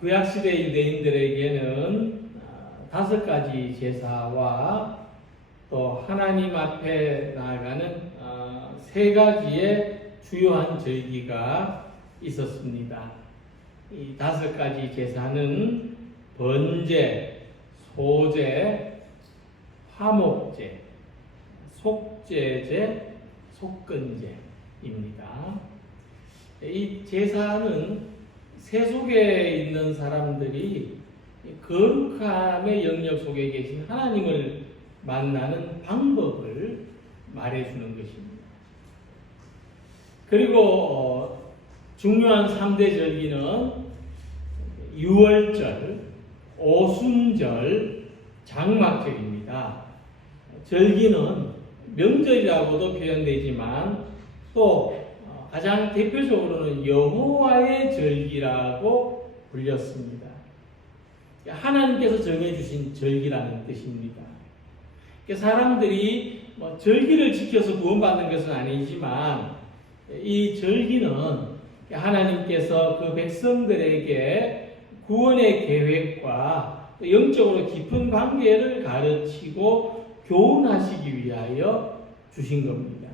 구약시대 유대인들에게는 5가지 제사와 또 하나님 앞에 나아가는 3가지의 주요한 절기가 있었습니다. 이 5가지 제사는 번제, 소제, 화목제, 속죄제, 속건제입니다. 이 제사는 세속에 있는 사람들이 거룩함의 영역 속에 계신 하나님을 만나는 방법을 말해주는 것입니다. 그리고 중요한 3대 절기는 유월절, 오순절, 장막절입니다. 절기는 명절이라고도 표현되지만 또 가장 대표적으로는 여호와의 절기라고 불렸습니다. 하나님께서 정해주신 절기라는 뜻입니다. 사람들이 절기를 지켜서 구원받는 것은 아니지만 이 절기는 하나님께서 그 백성들에게 구원의 계획과 영적으로 깊은 관계를 가르치고 교훈하시기 위하여 주신 겁니다.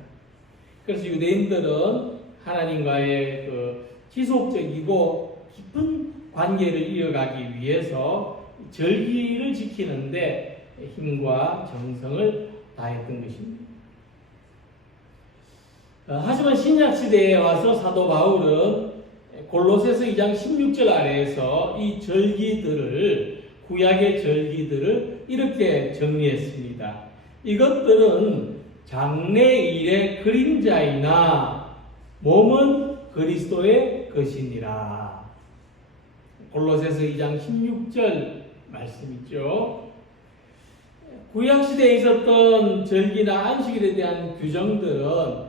그래서 유대인들은 하나님과의 그 지속적이고 깊은 관계를 이어가기 위해서 절기를 지키는데 힘과 정성을 다했던 것입니다. 하지만 신약시대에 와서 사도 바울은 골로새서 2장 16절 아래에서 이 절기들을, 구약의 절기들을 이렇게 정리했습니다. 이것들은 장래일의 그림자이나 몸은 그리스도의 것이니라. 골로새서 2장 16절 말씀이죠. 구약시대에 있었던 절기나 안식일에 대한 규정들은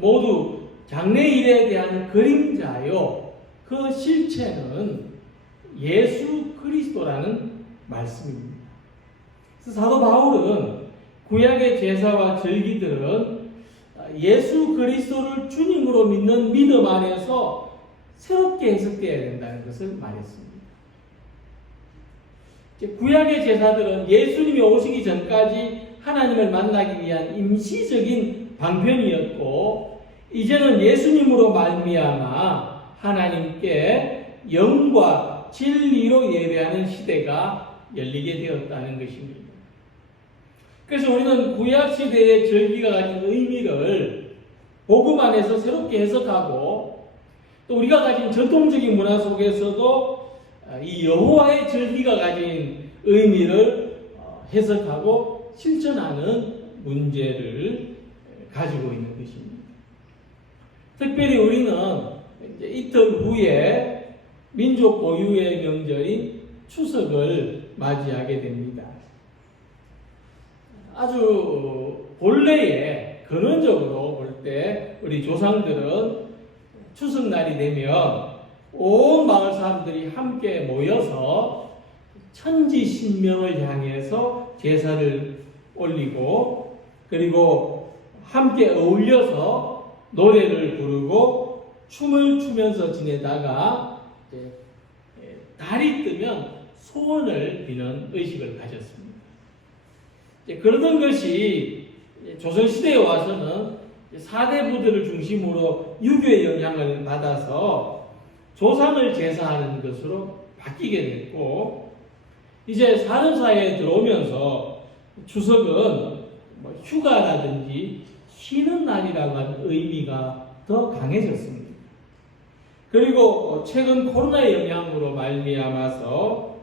모두 장래일에 대한 그림자요, 그 실체는 예수 그리스도라는 말씀입니다. 그래서 사도 바울은 구약의 제사와 절기들은 예수 그리스도를 주님으로 믿는 믿음 안에서 새롭게 해석되어야 된다는 것을 말했습니다. 구약의 제사들은 예수님이 오시기 전까지 하나님을 만나기 위한 임시적인 방편이었고, 이제는 예수님으로 말미암아 하나님께 영과 진리로 예배하는 시대가 열리게 되었다는 것입니다. 그래서 우리는 구약시대의 절기가 가진 의미를 복음 안에서 새롭게 해석하고, 또 우리가 가진 전통적인 문화 속에서도 이 여호와의 절기가 가진 의미를 해석하고 실천하는 문제를 가지고 있는 것입니다. 특별히 우리는 이제 이틀 후에 민족 고유의 명절인 추석을 맞이하게 됩니다. 아주 본래에 근원적으로 볼 때 우리 조상들은 추석날이 되면 온 마을 사람들이 함께 모여서 천지신명을 향해서 제사를 올리고, 그리고 함께 어울려서 노래를 부르고 춤을 추면서 지내다가 달이 뜨면 소원을 비는 의식을 가졌습니다. 그러던 것이 조선시대에 와서는 4대 부들을 중심으로 유교의 영향을 받아서 조상을 제사하는 것으로 바뀌게 됐고, 이제 산업사회에 들어오면서 추석은 휴가라든지 쉬는 날이라고 하는 의미가 더 강해졌습니다. 그리고 최근 코로나의 영향으로 말미암아서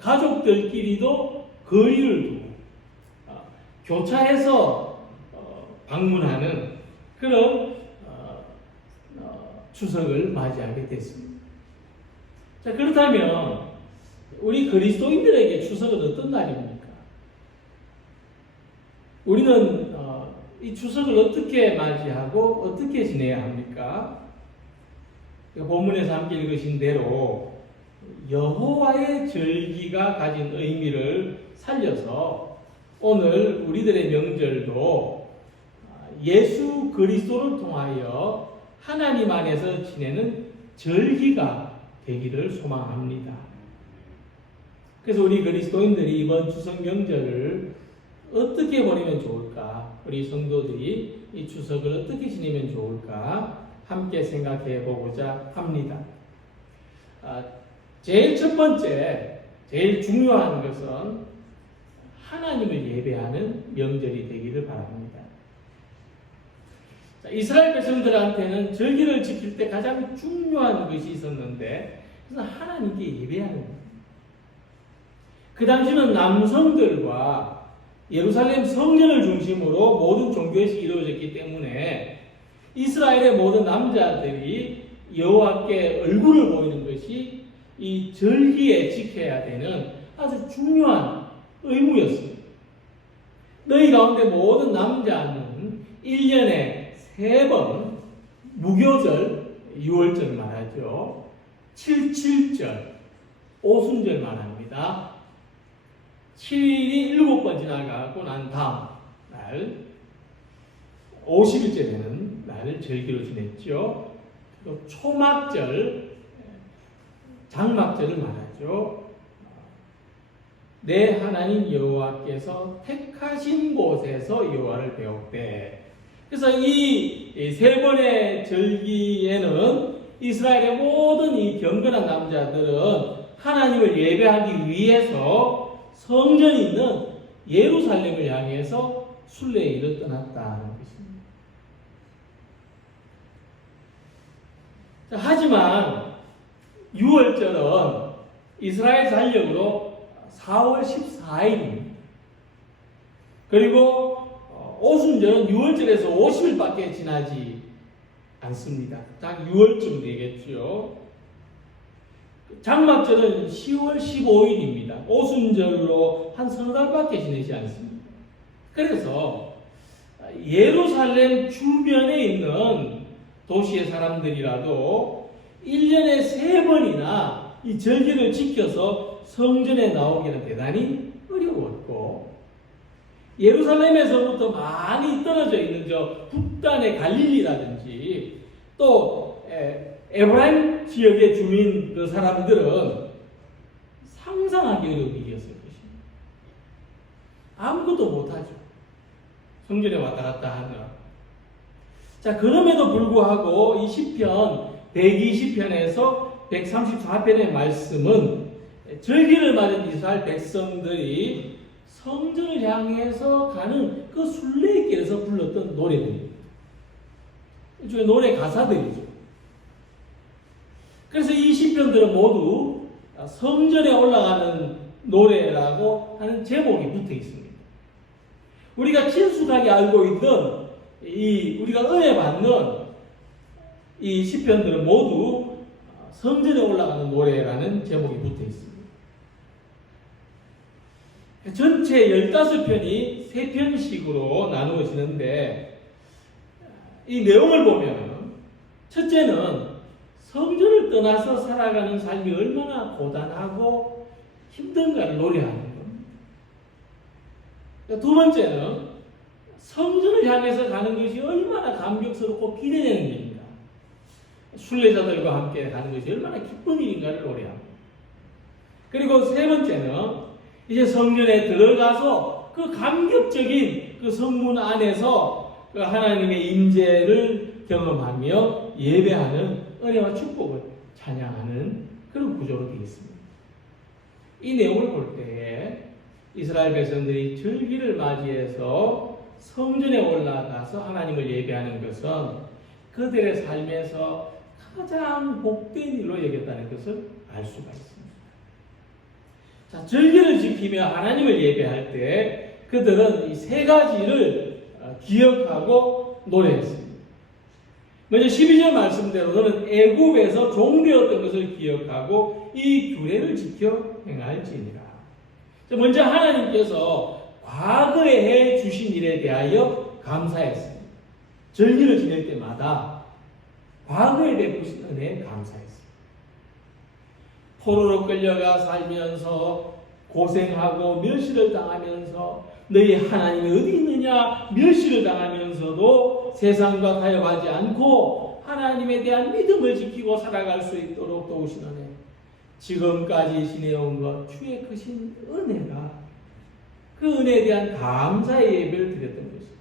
가족들끼리도 거리를 두고 교차해서 방문하는 그런 추석을 맞이하게 됐습니다. 자, 그렇다면 우리 그리스도인들에게 추석은 어떤 날입니까? 우리는 이 추석을 어떻게 맞이하고 어떻게 지내야 합니까? 본문에서 함께 읽으신 대로 여호와의 절기가 가진 의미를 살려서 오늘 우리들의 명절도 예수 그리스도를 통하여 하나님 안에서 지내는 절기가 되기를 소망합니다. 그래서 우리 그리스도인들이 이번 추석 명절을 어떻게 보내면 좋을까? 우리 성도들이 이 추석을 어떻게 지내면 좋을까? 함께 생각해 보고자 합니다. 제일 첫 번째, 제일 중요한 것은 하나님을 예배하는 명절이 되기를 바랍니다. 이스라엘 백성들한테는 절기를 지킬 때 가장 중요한 것이 있었는데, 그것은 하나님께 예배하는 겁니다. 그 당시는 남성들과 예루살렘 성전을 중심으로 모든 종교의식이 이루어졌기 때문에 이스라엘의 모든 남자들이 여호와께 얼굴을 보이는 것이 이 절기에 지켜야 되는 아주 중요한 의무였습니다. 너희 가운데 모든 남자는 1년에 3번 무교절, 6월절 말하죠. 77절, 오순절 말합니다. 7일이 7번 지나가고 난 다음 날 50일째 되는 날을 절기로 지냈죠. 또 초막절, 장막절을 말하죠. 내 하나님 여호와께서 택하신 곳에서 여호와를 배웠대. 그래서 이 세 번의 절기에는 이스라엘의 모든 이 경건한 남자들은 하나님을 예배하기 위해서 성전이 있는 예루살렘을 향해서 순례일을 떠났다는 것입니다. 하지만 6월절은 이스라엘 달력으로 4월 14일입니다. 그리고 오순절은 6월절에서 50일밖에 지나지 않습니다. 딱 6월쯤 되겠죠. 장막절은 10월 15일입니다. 오순절로 한 서너 달밖에 지내지 않습니다. 그래서 예루살렘 주변에 있는 도시의 사람들이라도 1년에 3번이나 이 절기를 지켜서 성전에 나오기는 대단히 어려웠고, 예루살렘에서부터 많이 떨어져 있는 저 북단의 갈릴리라든지 또 에브라임 지역의 주민 그 사람들은 상상하기 어려운 일이었을 것입니다. 아무것도 못하죠. 성전에 왔다 갔다 하느라. 자, 그럼에도 불구하고 이 시편 120편에서 134편의 말씀은 절기를 맞은 이스라엘 백성들이 성전을 향해서 가는 그 순례길에서 불렀던 노래들입니다. 일종의 노래 가사들이죠. 그래서 이 시편들은 모두 성전에 올라가는 노래라고 하는 제목이 붙어 있습니다. 우리가 친숙하게 알고 있던 우리가 은혜 받는 이 시편들은 모두 성전에 올라가는 노래라는 제목이 붙어 있습니다. 전체 15편이 3편씩으로 나누어지는데, 이 내용을 보면 첫째는 성전을 떠나서 살아가는 삶이 얼마나 고단하고 힘든가를 노래하는 겁니다. 두 번째는 성전을 향해서 가는 것이 얼마나 감격스럽고 기대되는 일인가, 순례자들과 함께 가는 것이 얼마나 기쁜 일인가를 노래합니다. 그리고 세 번째는 이제 성전에 들어가서 그 감격적인 그 성문 안에서 그 하나님의 임재를 경험하며 예배하는 은혜와 축복을 찬양하는 그런 구조로 되어 있습니다. 이 내용을 볼 때에 이스라엘 백성들이 절기를 맞이해서 성전에 올라가서 하나님을 예배하는 것은 그들의 삶에서 가장 복된 일로 여겼다는 것을 알 수가 있습니다. 자, 절기를 지키며 하나님을 예배할 때 그들은 이 세 가지를 기억하고 노래했습니다. 먼저 12절 말씀대로 너는 애굽에서 종되었던 것을 기억하고 이 규례를 지켜 행할지니라. 먼저 하나님께서 과거에 해 주신 일에 대하여 감사했습니다. 절기를 지낼 때마다 과거에 베푸신 은혜에 감사했습니다. 포로로 끌려가 살면서 고생하고 멸시를 당하면서 너희 하나님이 어디 있느냐 멸시를 당하면서도 세상과 타협하지 않고 하나님에 대한 믿음을 지키고 살아갈 수 있도록 도우시는 지금까지 지내온 것 주의 크신 은혜가 그 은혜에 대한 감사의 예배를 드렸던 것입니다.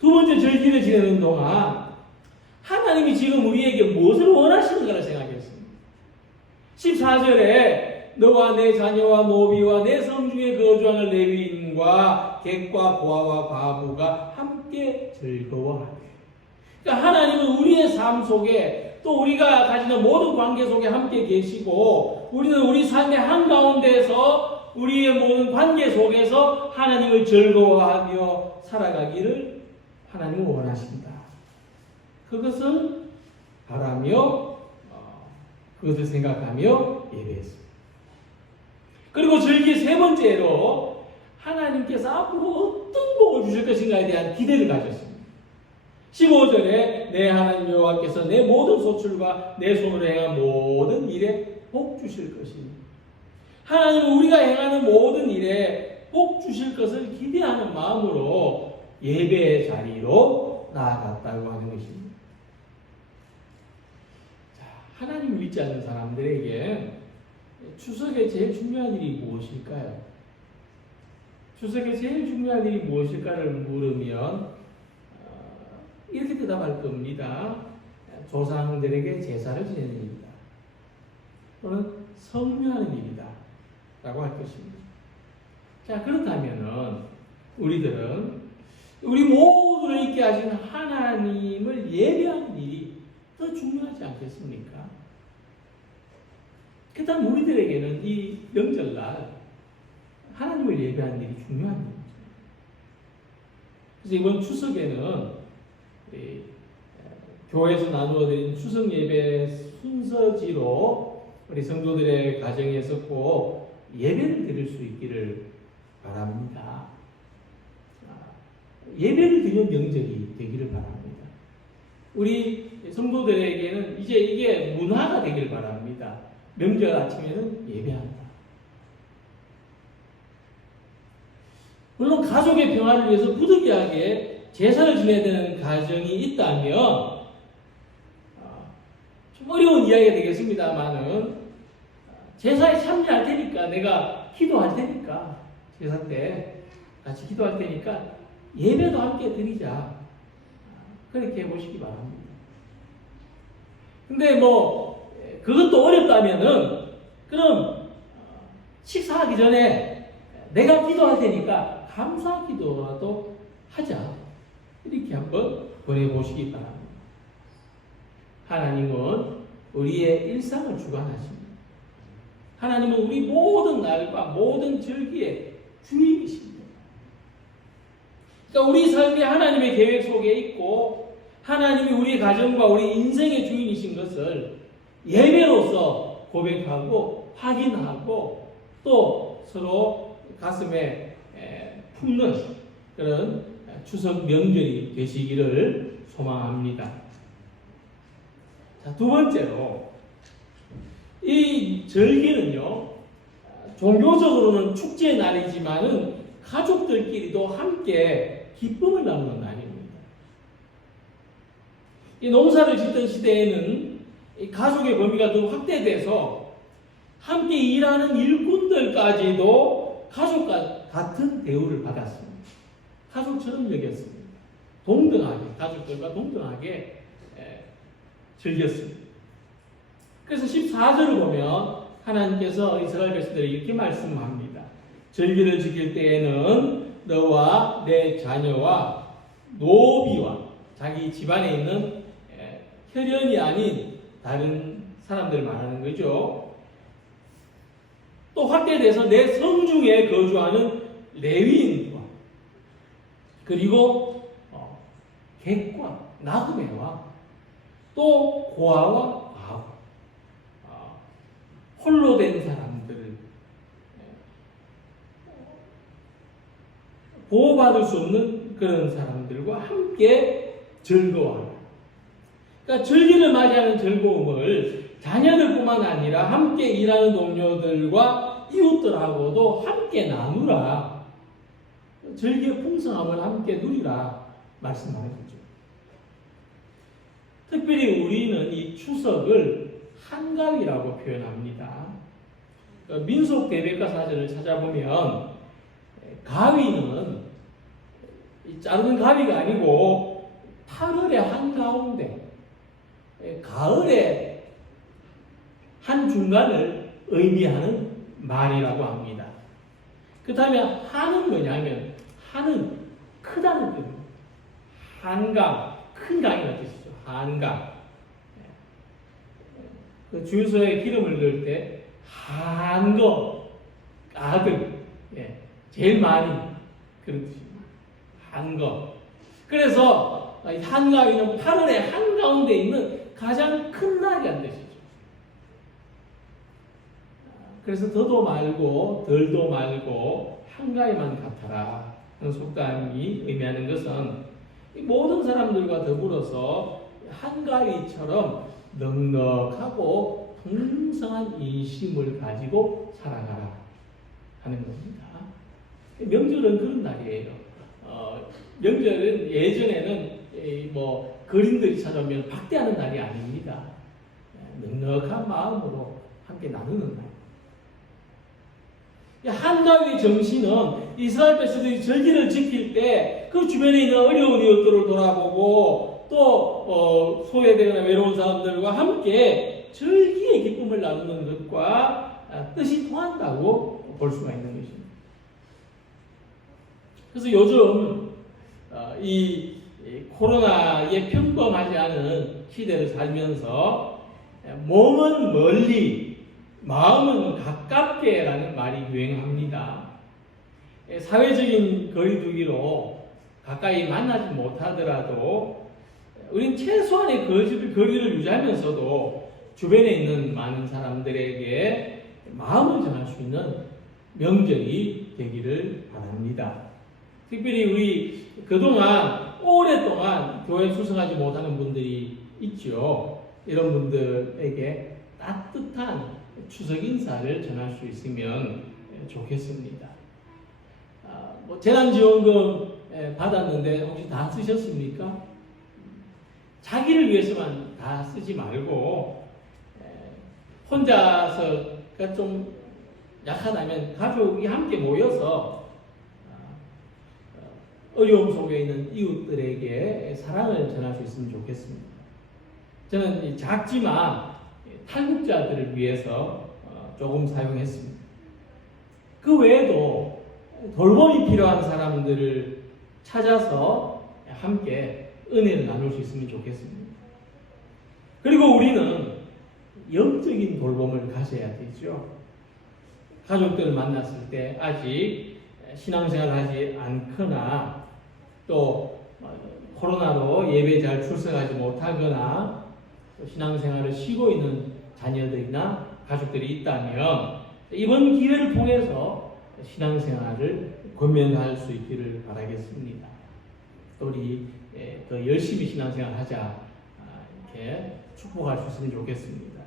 두 번째 절기를 지내는 동안 하나님이 지금 우리에게 무엇을 원하시는가를 생각했습니다. 14절에 너와 내 자녀와 노비와 내 성중에 거주하는 레위인과 객과 고아와 과부가 함께 즐거워하게. 그러니까 하나님은 우리의 삶 속에 또 우리가 가지는 모든 관계 속에 함께 계시고 우리는 우리 삶의 한가운데에서 우리의 모든 관계 속에서 하나님을 즐거워하며 살아가기를 하나님은 원하신다. 그것을 바라며 그것을 생각하며 예배했습니다. 그리고 절기 세 번째로 하나님께서 앞으로 어떤 복을 주실 것인가에 대한 기대를 가졌습니다. 15절에 내 하나님 여호와께서 내 모든 소출과 내 손으로 행한 모든 일에 복 주실 것이니 하나님은 우리가 행하는 모든 일에 복 주실 것을 기대하는 마음으로 예배의 자리로 나아갔다고 하는 것입니다. 자, 하나님을 믿지 않는 사람들에게 추석에 제일 중요한 일이 무엇일까요? 추석에 제일 중요한 일이 무엇일까를 물으면 이렇게 대답할 겁니다. 조상들에게 제사를 지내는 일이다. 또는 성묘하는 일이다. 라고 할 것입니다. 자, 그렇다면은 우리들은 우리 모두를 있게 하신 하나님을 예배하는 일이 더 중요하지 않겠습니까? 그렇다면 우리들에게는 이 명절날 하나님을 예배하는 일이 중요한 일이죠. 그래서 이번 추석에는 교회에서 나누어드린 추석 예배 순서지로 우리 성도들의 가정에서 꼭 예배를 드릴 수 있기를 바랍니다. 예배를 드리는 명절이 되기를 바랍니다. 우리 성도들에게는 이제 이게 문화가 되기를 바랍니다. 명절 아침에는 예배한다. 물론 가족의 평화를 위해서 부득이하게 제사를 지내야 되는 가정이 있다면 좀 어려운 이야기가 되겠습니다만은 제사에 참여할 테니까 내가 기도할 테니까 제사 때 같이 기도할 테니까 예배도 함께 드리자. 그렇게 해보시기 바랍니다. 근데 뭐 그것도 어렵다면은 그럼 식사하기 전에 내가 기도할 테니까 감사 기도라도 하자. 이렇게 한번 보내보시기 바랍니다. 하나님은 우리의 일상을 주관하십니다. 하나님은 우리 모든 날과 모든 절기의 주인이십니다. 그러니까 우리 삶이 하나님의 계획 속에 있고 하나님이 우리 가정과 우리 인생의 주인이신 것을 예배로서 고백하고 확인하고 또 서로 가슴에 품는 그런 추석 명절이 되시기를 소망합니다. 자, 두 번째로 이 절기는요 종교적으로는 축제의 날이지만은 가족들끼리도 함께 기쁨을 나누는 날입니다. 이 농사를 짓던 시대에는 이 가족의 범위가 더 확대돼서 함께 일하는 일꾼들까지도 가족과 같은 대우를 받았습니다. 가족처럼 여겼습니다. 동등하게, 가족들과 동등하게 즐겼습니다. 그래서 14절을 보면 하나님께서 이스라엘 백성들에게 이렇게 말씀합니다. 절기를 지킬 때에는 너와 내 자녀와 노비와 자기 집안에 있는 혈연이 아닌 다른 사람들 말하는 거죠. 또 확대돼서 내 성중에 거주하는 레위인과 그리고 객과 나그네와 또 고아와 과부 홀로 된 사람들을 보호받을 수 없는 그런 사람들과 함께 즐거워하라. 그러니까 절기를 맞이하는 즐거움을 자녀들뿐만 아니라 함께 일하는 동료들과 이웃들하고도 함께 나누라. 절기의 풍성함을 함께 누리라 말씀하는 거죠. 특별히 우리는 이 추석을 한가위라고 표현합니다. 민속 대백과 사전을 찾아보면 가위는 자르는 가위가 아니고 8월의 한가운데, 가을의 한중간을 의미하는 말이라고 합니다. 그 다음에 한은 뭐냐면 한은 크다는 뜻입니다. 한강, 큰 강이라는 뜻이죠. 한강. 그 주유소에 기름을 넣을 때 한거 아들, 제일 많이 그런 뜻입니다. 한거. 그래서 한가위는 8월의 한가운데 있는 가장 큰 날이라는 뜻이죠. 그래서 더도 말고 덜도 말고 한가위만 같아라 하는 속담이 의미하는 것은 모든 사람들과 더불어서 한가위처럼 넉넉하고 풍성한 인심을 가지고 살아가라 하는 겁니다. 명절은 그런 날이에요. 명절은 예전에는 뭐 그림들이 찾아오면 박대하는 날이 아닙니다. 넉넉한 마음으로 함께 나누는 날. 한가위 정신은 이스라엘 백성들이 절기를 지킬 때 그 주변에 있는 어려운 이웃들을 돌아보고 또 소외되거나 외로운 사람들과 함께 절기의 기쁨을 나누는 것과 뜻이 통한다고 볼 수가 있는 것입니다. 그래서 요즘 이 코로나에 평범하지 않은 시대를 살면서 몸은 멀리 마음은 가깝게라는 말이 유행합니다. 사회적인 거리두기로 가까이 만나지 못하더라도 우린 최소한의 거리를 유지하면서도 주변에 있는 많은 사람들에게 마음을 전할 수 있는 명절이 되기를 바랍니다. 특별히 우리 그동안 오랫동안 교회에 출석하지 못하는 분들이 있죠. 이런 분들에게 따뜻한 추석 인사를 전할 수 있으면 좋겠습니다. 재난지원금 받았는데 혹시 다 쓰셨습니까? 자기를 위해서만 다 쓰지 말고 혼자서가 좀 약하다면 가족이 함께 모여서 어려움 속에 있는 이웃들에게 사랑을 전할 수 있으면 좋겠습니다. 저는 작지만 탈북자들을 위해서 조금 사용했습니다. 그 외에도 돌봄이 필요한 사람들을 찾아서 함께 은혜를 나눌 수 있으면 좋겠습니다. 그리고 우리는 영적인 돌봄을 가져야 되죠. 가족들을 만났을 때 아직 신앙생활을 하지 않거나 또 코로나로 예배 잘 출석하지 못하거나 또 신앙생활을 쉬고 있는 자녀들이나 가족들이 있다면 이번 기회를 통해서 신앙생활을 권면할 수 있기를 바라겠습니다. 또 우리 더 열심히 신앙생활 하자 이렇게 축복할 수 있으면 좋겠습니다.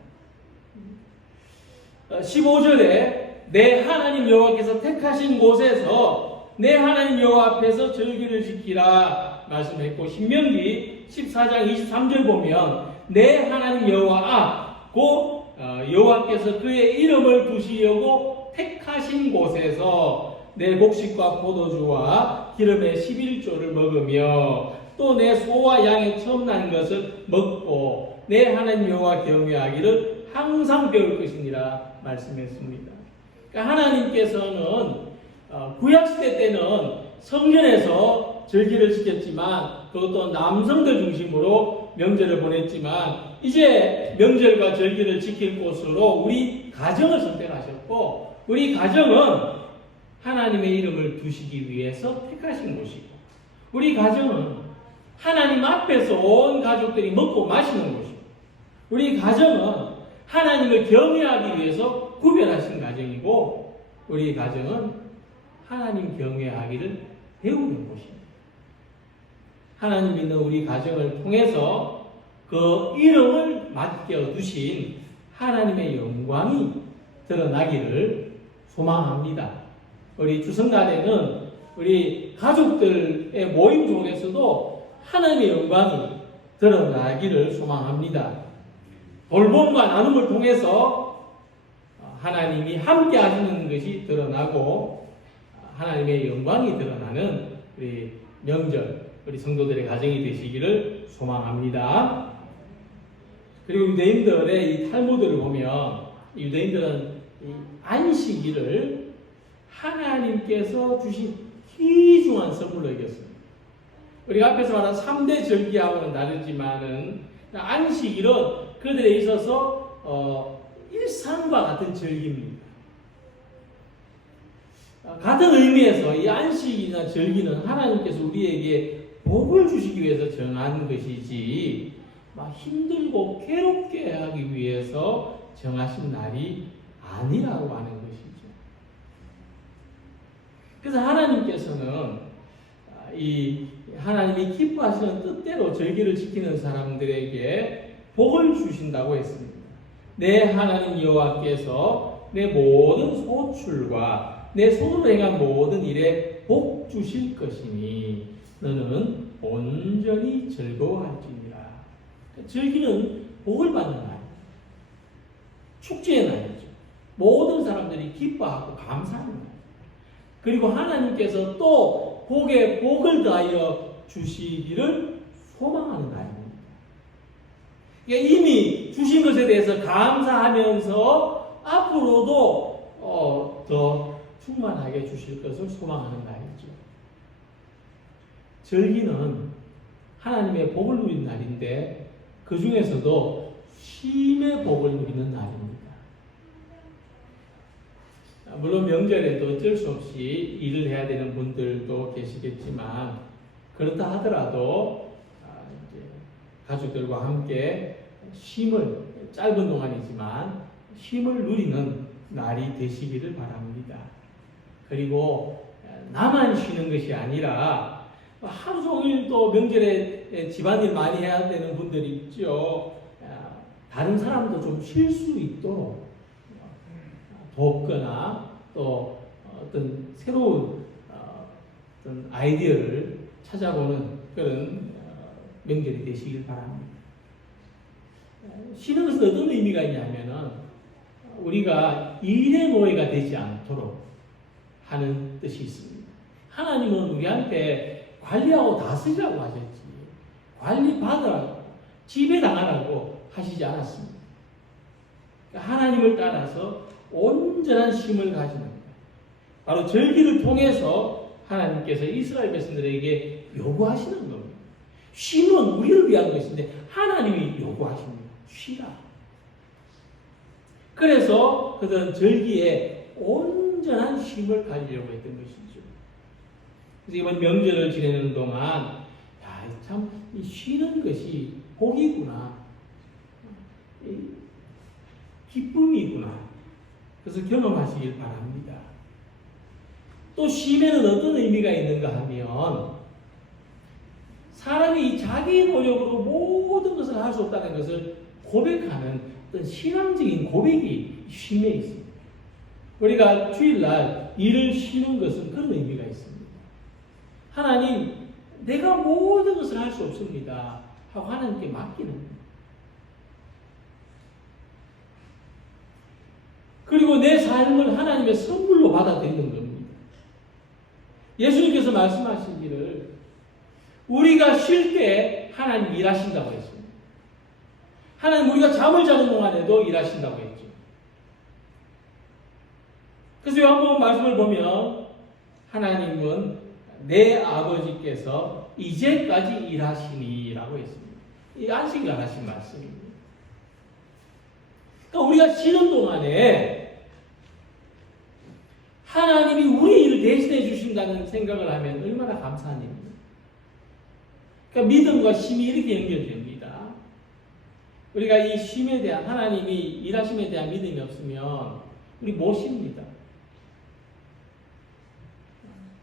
15절에 내 하나님 여호와께서 택하신 곳에서 내 하나님 여호와 앞에서 절기를 지키라 말씀했고, 신명기 14장 23절 보면 내 하나님 여호와 곧 여호와께서 그의 이름을 두시려고 택하신 곳에서 내 곡식과 포도주와 기름의 11조를 먹으며 또 내 소와 양의 처음 난 것을 먹고 내 하나님 여호와 경외하기를 항상 배울 것이니라 말씀했습니다. 그러니까 하나님께서는 구약시대 때는 성전에서 절기를 지켰지만 그것도 남성들 중심으로 명절을 보냈지만 이제 명절과 절기를 지킬 곳으로 우리 가정을 선택하셨고, 우리 가정은 하나님의 이름을 두시기 위해서 택하신 곳이고, 우리 가정은 하나님 앞에서 온 가족들이 먹고 마시는 곳이고, 우리 가정은 하나님을 경외하기 위해서 구별하신 가정이고, 우리 가정은 하나님 경외하기를 배우는 곳입니다. 하나님 믿는 우리 가정을 통해서 그 이름을 맡겨두신 하나님의 영광이 드러나기를 소망합니다. 우리 추석날에는 우리 가족들의 모임 속에서도 하나님의 영광이 드러나기를 소망합니다. 돌봄과 나눔을 통해서 하나님이 함께 하시는 것이 드러나고 하나님의 영광이 드러나는 우리 명절, 우리 성도들의 가정이 되시기를 소망합니다. 그리고 유대인들의 이 탈무드를 보면 유대인들은 이 안식일을 하나님께서 주신 귀중한 선물로 여겼습니다. 우리가 앞에서 말한 3대 절기하고는 다르지만은 안식일은 그들에 있어서 일상과 같은 절기입니다. 같은 의미에서 이 안식이나 절기는 하나님께서 우리에게 복을 주시기 위해서 정한 것이지 힘들고 괴롭게 하기 위해서 정하신 날이 아니라고 하는 것이죠. 그래서 하나님께서는 이 하나님이 기뻐하시는 뜻대로 절기를 지키는 사람들에게 복을 주신다고 했습니다. 내 하나님 여호와께서 내 모든 소출과 내 손으로 행한 모든 일에 복 주실 것이니 너는 온전히 즐거워할지니라. 절기는 복을 받는 날, 축제의 날이죠. 모든 사람들이 기뻐하고 감사하는 날. 그리고 하나님께서 또 복에 복을 더하여 주시기를 소망하는 날입니다. 그러니까 이미 주신 것에 대해서 감사하면서 앞으로도 더 충만하게 주실 것을 소망하는 날이죠. 절기는 하나님의 복을 누리는 날인데 그 중에서도 쉼의 복을 누리는 날입니다. 물론 명절에도 어쩔 수 없이 일을 해야 되는 분들도 계시겠지만 그렇다 하더라도 이제 가족들과 함께 쉼을 짧은 동안이지만 쉼을 누리는 날이 되시기를 바랍니다. 그리고 나만 쉬는 것이 아니라 하루 종일 또 명절에 집안일 많이 해야 되는 분들이 있죠. 다른 사람도 좀 쉴 수 있도록 돕거나 또 어떤 새로운 어떤 아이디어를 찾아보는 그런 명절이 되시길 바랍니다. 쉬는 것은 어떤 의미가 있냐면은 우리가 일의 노예가 되지 않도록 하는 뜻이 있습니다. 하나님은 우리한테 관리하고 다스리라고 하셨지 관리 받으라고 지배당하라고 하시지 않았습니다. 그러니까 하나님을 따라서 온전한 쉼을 가지는 거예요. 바로 절기를 통해서 하나님께서 이스라엘 백성들에게 요구하시는 겁니다. 쉼은 우리를 위한 것인데 하나님이 요구하십니다. 쉬라. 그래서 그들은 절기에 온전한 쉼을 가지려고 했던 것이죠. 그래서 이번 명절을 지내는 동안 참 쉬는 것이 복이구나, 기쁨이구나. 그래서 경험하시길 바랍니다. 또 쉼에는 어떤 의미가 있는가 하면 사람이 자기 노력으로 모든 것을 할 수 없다는 것을 고백하는 어떤 신앙적인 고백이 쉼에 있습니다. 우리가 주일날 일을 쉬는 것은 그런 의미가 있습니다. 하나님, 내가 모든 것을 할 수 없습니다 하고 하나님께 맡기는 겁니다. 그리고 내 삶을 하나님의 선물로 받아들이는 겁니다. 예수님께서 말씀하시기를 우리가 쉴 때 하나님 일하신다고 했습니다. 하나님 우리가 잠을 자는 동안에도 일하신다고 했죠. 그래서 요한복음 말씀을 보면 하나님은 내 아버지께서 이제까지 일하시니라고 했습니다. 이 안식일 안 하신 말씀입니다. 그러니까 우리가 쉬는 동안에 하나님이 우리 일을 대신해 주신다는 생각을 하면 얼마나 감사한 일입니까? 그러니까 믿음과 쉼이 이렇게 연결됩니다. 우리가 이 쉼에 대한 하나님이 일하심에 대한 믿음이 없으면 우리 못 쉽니다.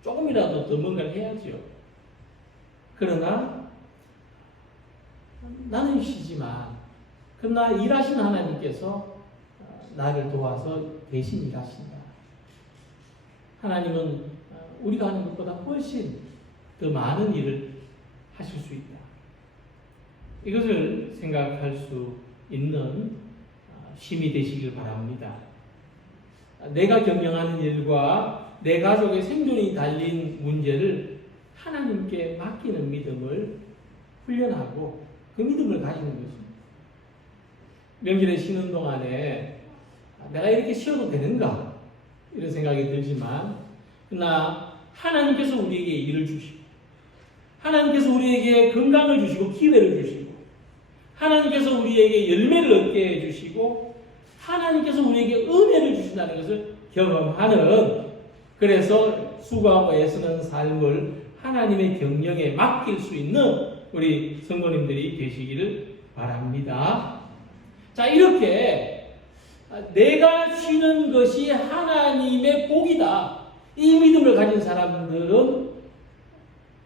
조금이라도 더 뭔가를 해야죠. 그러나 나는 쉬지만 그러나 일하시는 하나님께서 나를 도와서 대신 일하신다. 하나님은 우리가 하는 것보다 훨씬 더 많은 일을 하실 수 있다. 이것을 생각할 수 있는 힘이 되시길 바랍니다. 내가 경영하는 일과 내 가족의 생존이 달린 문제를 하나님께 맡기는 믿음을 훈련하고 그 믿음을 가지는 것입니다. 명절에 쉬는 동안에 내가 이렇게 쉬어도 되는가? 이런 생각이 들지만 그러나 하나님께서 우리에게 일을 주시고 하나님께서 우리에게 건강을 주시고 기회를 주시고 하나님께서 우리에게 열매를 얻게 해주시고 하나님께서 우리에게 은혜를 주신다는 것을 경험하는, 그래서 수고하고 애쓰는 삶을 하나님의 경영에 맡길 수 있는 우리 성도님들이 되시기를 바랍니다. 자, 이렇게 내가 쉬는 것이 하나님의 복이다, 이 믿음을 가진 사람들은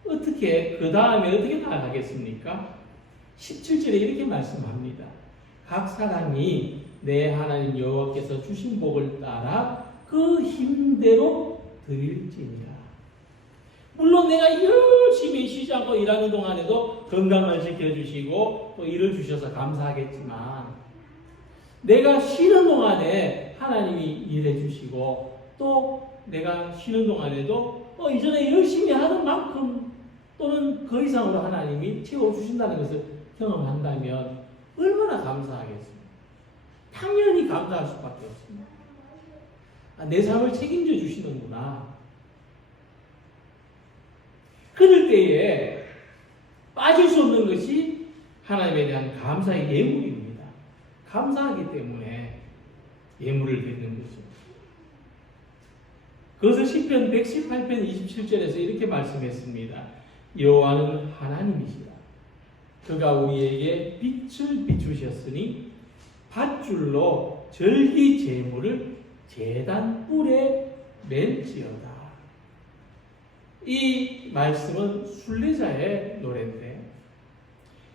어떻게 그 다음에 어떻게 나아가겠습니까? 17절에 이렇게 말씀합니다. 각 사람이 내 하나님 여호와께서 주신 복을 따라 그 힘대로 드릴지니라. 물론 내가 열심히 쉬지 않고 일하는 동안에도 건강을 지켜주시고 또 일을 주셔서 감사하겠지만, 내가 쉬는 동안에 하나님이 일해주시고 또 내가 쉬는 동안에도 이전에 열심히 하는 만큼 또는 그 이상으로 하나님이 채워주신다는 것을 경험한다면 얼마나 감사하겠습니까? 당연히 감사할 수밖에 없습니다. 내 삶을 책임져 주시는구나. 그럴 때에 빠질 수 없는 것이 하나님에 대한 감사의 예물입니다. 감사하기 때문에 예물을 드리는 거죠. 그것을 시편 118편 27절에서 이렇게 말씀했습니다. 여호와는 하나님이시라. 그가 우리에게 빛을 비추셨으니 밧줄로 절기 제물을 제단 뿔에 맬지어다. 이 말씀은 순례자의 노래인데,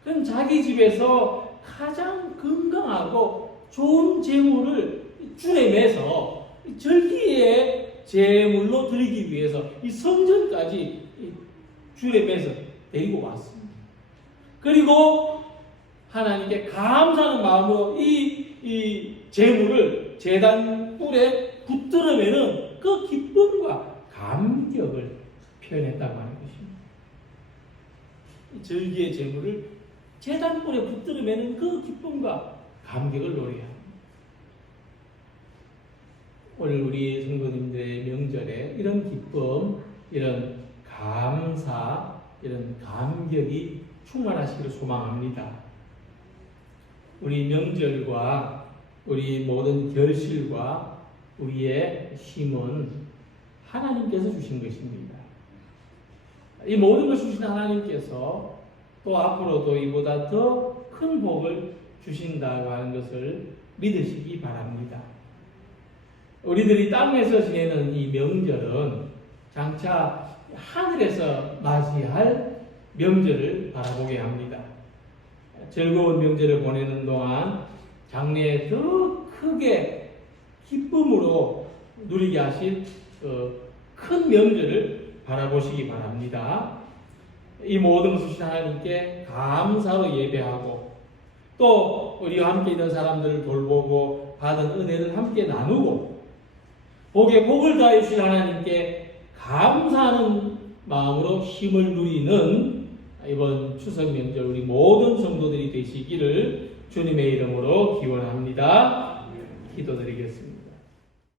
그럼 자기 집에서 가장 건강하고 좋은 제물을 줄에 매서 절기의 제물로 드리기 위해서 이 성전까지 줄에 매서 데리고 왔습니다. 그리고 하나님께 감사하는 마음으로 이 제물을 제단 뿔에 붙들어매는 그 기쁨과 감격을 표현했다고 하는 것입니다. 절기의 제물을 제단 뿔에 붙들어매는 그 기쁨과 감격을 노래합니다. 오늘 우리 성도님들의 명절에 이런 기쁨, 이런 감사, 이런 감격이 충만하시기를 소망합니다. 우리 명절과 우리 모든 결실과 우리의 힘은 하나님께서 주신 것입니다. 이 모든 것을 주신 하나님께서 또 앞으로도 이보다 더 큰 복을 주신다고 하는 것을 믿으시기 바랍니다. 우리들이 땅에서 지내는 이 명절은 장차 하늘에서 맞이할 명절을 바라보게 합니다. 즐거운 명절을 보내는 동안 장래에 더 크게 기쁨으로 누리게 하실 큰 명절을 바라보시기 바랍니다. 이 모든 것을 주신 하나님께 감사로 예배하고 또 우리와 함께 있는 사람들을 돌보고 받은 은혜를 함께 나누고 복에 복을 다해 주신 하나님께 감사하는 마음으로 힘을 누리는 이번 추석 명절 우리 모든 성도들이 되시기를 주님의 이름으로 기원합니다. 기도드리겠습니다.